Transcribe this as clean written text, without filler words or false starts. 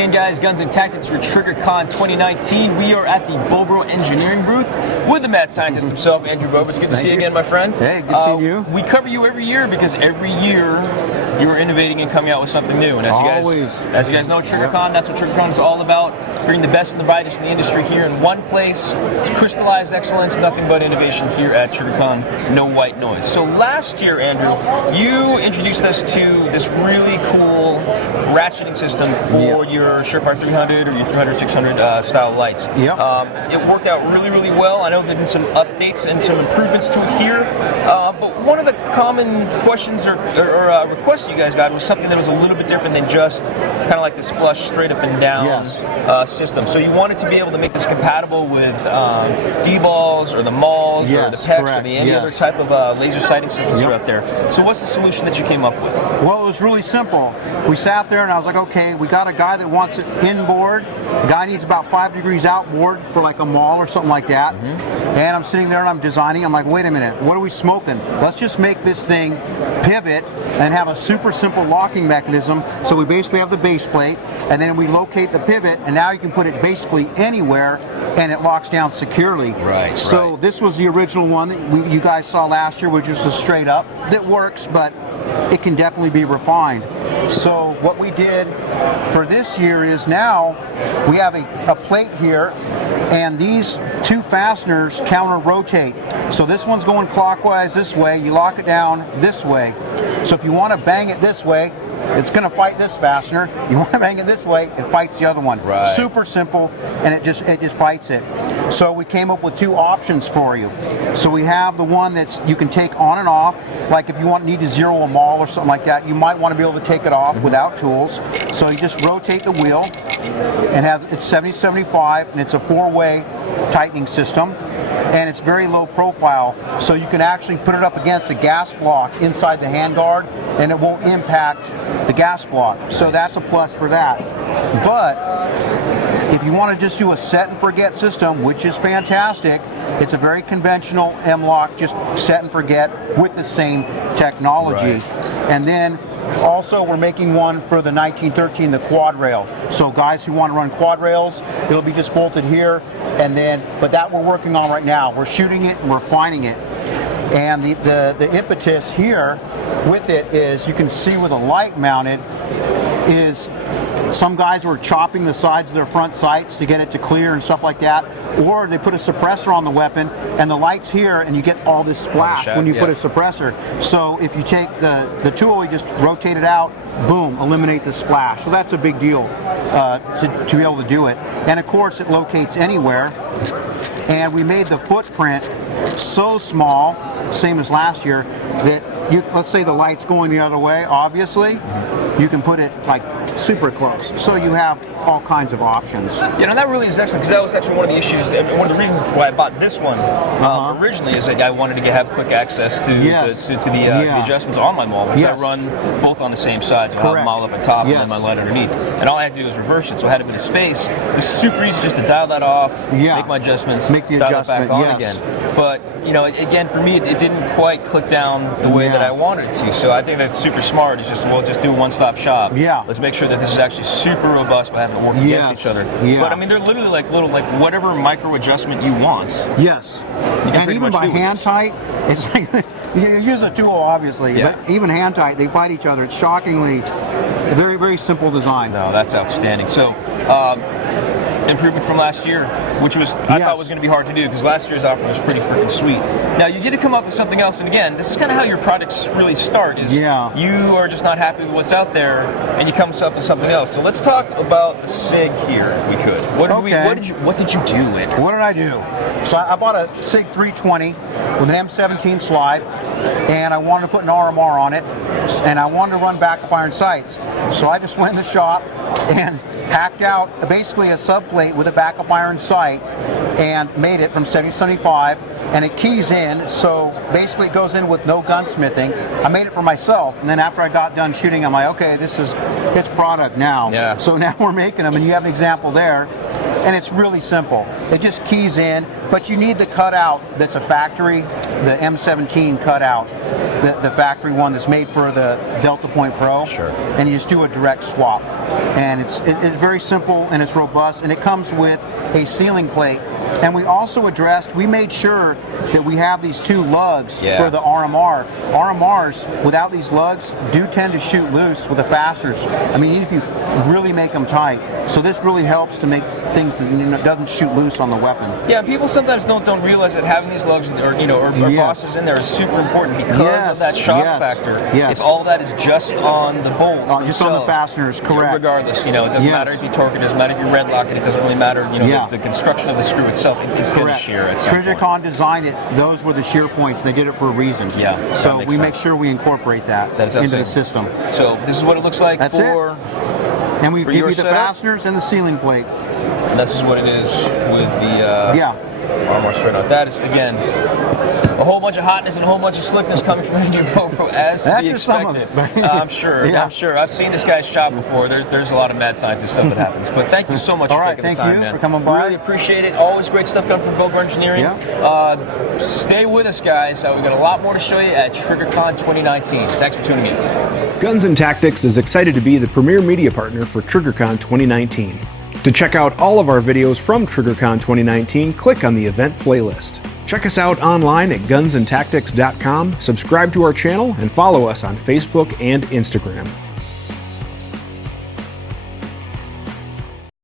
in, guys. Guns and Tactics for Triggercon 2019. We are at the Bobro Engineering booth with the mad scientist himself, Andrew Bobro. It's good to see you again, my friend. Hey, good to see you. We cover you every year because every year you are innovating and coming out with something new. And as you guys know, Triggercon, that's what Triggercon is all about. Bring the best and the brightest in the industry here in one place. It's crystallized excellence, nothing but innovation here at Triggercon. No white noise. So last year, Andrew, you introduced us to this really cool ratcheting system for your Surefire 300 or your 300, 600 style lights. It worked out really, really well. I know there's been some updates and some improvements to it here. But one of the common questions or requests you guys got was something that was a little bit different than just kind of like this flush, straight up and down system. So you wanted to be able to make this compatible with D-balls or the MALs or the PECs or any other type of laser sighting systems out there. So what's the solution that you came up with? Well, it was really simple. We sat there and I was like, okay, we got a guy that wants it inboard. The guy needs about 5 degrees outboard for like a MAL or something like that. And I'm sitting there and I'm designing. I'm like, wait a minute, what are we smoking? Let's just make this thing pivot and have a super simple locking mechanism. So we basically have the base plate and then we locate the pivot and now you can put it basically anywhere and it locks down securely. So this was the original one that you guys saw last year, which was a straight up. That works, but it can definitely be refined. So what we did for this year is now we have a plate here and these two fasteners counter rotate. So this one's going clockwise this way, you lock it down this way. So if you want to bang it this way, it's going to fight this fastener. You want to bang it this way, it fights the other one. Super simple, and it just fights it. So we came up with two options for you. So we have the one that's you can take on and off. Like if you need to zero a MAL or something like that, you might want to be able to take it off without tools. So you just rotate the wheel, and it's 70-75, and it's a four-way tightening system. And it's very low profile, so you can actually put it up against a gas block inside the handguard and it won't impact the gas block. So that's a plus for that. But if you want to just do a set and forget system, which is fantastic, it's a very conventional MLOK, just set and forget with the same technology. And then also we're making one for the 1913, the quad rail. So guys who want to run quad rails, it'll be just bolted here, and then, but that we're working on right now. We're shooting it and we're refining it. And the impetus here with it is, you can see where the light mounted is, some guys were chopping the sides of their front sights to get it to clear and stuff like that, or they put a suppressor on the weapon and the light's here and you get all this splash when you put a suppressor. So if you take the tool, you just rotate it out, boom, eliminate the splash. So that's a big deal to be able to do it. And of course it locates anywhere. And we made the footprint so small, same as last year, that let's say the light's going the other way, obviously, you can put it like super close. So you have all kinds of options. That really is excellent, because that was actually one of the issues, one of the reasons why I bought this one originally, is that I wanted to have quick access to the adjustments on my MAL, because I run both on the same side, so I have a MAL up on top and then my light underneath. And all I had to do was reverse it, so I had a bit of space. It was super easy just to dial that off, make my adjustments, dial it back on again. But, again, for me, it didn't quite click down the way that I wanted it to. So I think that's super smart. It's just, just do a one-stop shop. Let's make sure that this is actually super robust by having to work against each other. But I mean, they're literally like whatever micro adjustment you want. And even by hand tight, it's like you use a tool, obviously, but even hand tight, they fight each other. It's shockingly very, very simple design. No, that's outstanding. So, improvement from last year, which was I thought was going to be hard to do, because last year's offering was pretty freaking sweet. Now you did come up with something else, and again, this is kind of how your products really start. Is you are just not happy with what's out there, and you come up with something else. So let's talk about the SIG here, if we could. What did you do, Andrew? What did I do? So I bought a SIG 320 with an M17 slide, and I wanted to put an RMR on it, and I wanted to run backup iron sights. So I just went in the shop and hacked out basically a subplate with a backup iron sight and made it from 70-75, and it keys in, so basically it goes in with no gunsmithing. I made it for myself, and then after I got done shooting, I'm like, okay, this is its product now. So now we're making them, and you have an example there, and it's really simple. It just keys in, but you need the cutout that's a factory, the M17 cutout. the factory one that's made for the Delta Point Pro. Sure. And you just do a direct swap. And it's very simple and it's robust, and it comes with a sealing plate. And we also we made sure that we have these 2 lugs for the RMR. RMRs, without these lugs, do tend to shoot loose with the fasteners. I mean, even if you really make them tight. So this really helps to make things that doesn't shoot loose on the weapon. Yeah, people sometimes don't realize that having these lugs or bosses in there is super important because of that shock factor. Yes. If all that is just on the bolts, just on the fasteners, correct. Regardless, it doesn't matter if you torque it, it doesn't matter if you red lock it, it doesn't really matter. The construction of the screw itself, it's going to shear at some point. Triggrcon designed it; those were the shear points. They did it for a reason. Yeah. So we make sure we incorporate that into the system. So this is what it looks like for. And we give you the fasteners and the sealing plate. And this is what it is with the armor straight out. That is, again, a whole bunch of hotness and a whole bunch of slickness coming from Andrew Bobro, as to be expected. I'm sure. I'm sure. I've seen this guy's shop before. There's a lot of mad scientist stuff that happens. But thank you so much for taking the time, man. Thank you for coming by. Really appreciate it. Always great stuff coming from Bobro Engineering. Stay with us, guys. We've got a lot more to show you at Triggercon 2019. Thanks for tuning in. Guns and Tactics is excited to be the premier media partner for Triggercon 2019. To check out all of our videos from Triggercon 2019, click on the event playlist. Check us out online at gunsandtactics.com, subscribe to our channel, and follow us on Facebook and Instagram.